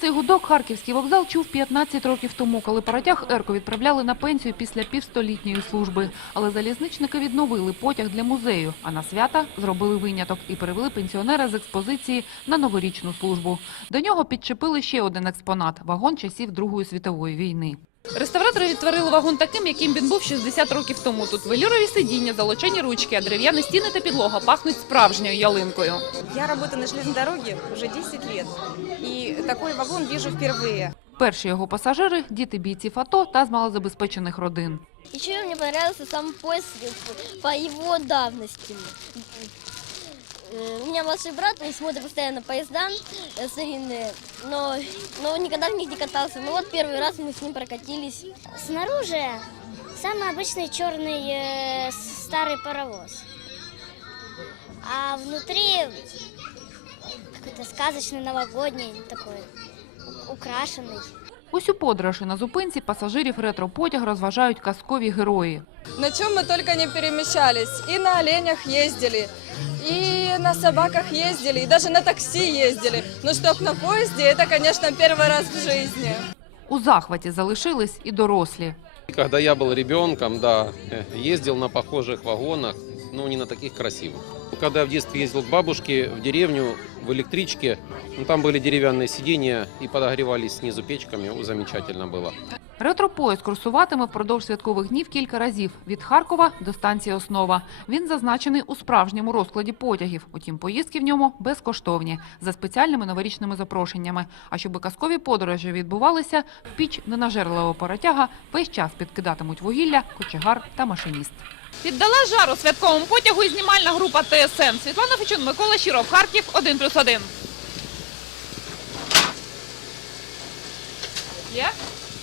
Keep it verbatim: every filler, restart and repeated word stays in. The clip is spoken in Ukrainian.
Цей гудок харківський вокзал чув п'ятнадцять років тому, коли паротяг «Ерко» відправляли на пенсію після півстолітньої служби. Але залізничники відновили потяг для музею, а на свята зробили виняток і перевели пенсіонера з експозиції на новорічну службу. До нього підчепили ще один експонат – вагон часів Другої світової війни. Реставратори відтворили вагон таким, яким він був шістдесят років тому. Тут велюрові сидіння, золочені ручки, а дерев'яні стіни та підлога пахнуть справжньою ялинкою. Я працюю на железній дорозі вже десять років, і такий вагон бачу вперше. Перші його пасажири – діти бійців АТО та з малозабезпечених родин. Еще мне понравился сам поезд по его давности. У меня младший брат, он смотрит постоянно поезда старинные, но, но никогда в них не катался. Ну вот первый раз мы с ним прокатились. Снаружи самый обычный черный э, старый паровоз, а внутри какой-то сказочный новогодний такой, украшенный. Усю подорож і на зупинці пасажирів ретро-потяг розважають казкові герої. На чому ми тільки не переміщались. І на оленях їздили, і на собаках їздили, і навіть на таксі їздили. Ну, щоб на поїзді, це, звісно, перший раз в житті. У захваті залишились і дорослі. Когда я был ребенком, да, ездил на похожих вагонах, но не на таких красивых. Когда я в детстве ездил к бабушке в деревню, в электричке, ну, там были деревянные сиденья и подогревались снизу печками, замечательно было. Ретро-поїзд курсуватиме впродовж святкових днів кілька разів – від Харкова до станції Основа. Він зазначений у справжньому розкладі потягів. Утім, поїздки в ньому безкоштовні, за спеціальними новорічними запрошеннями. А щоб казкові подорожі відбувалися, в піч ненажерливого паротяга весь час підкидатимуть вугілля, кочегар та машиніст. Піддала жару святковому потягу і знімальна група ТСН. Світлана Фечун, Микола Щиров, Харків, один плюс один. Є?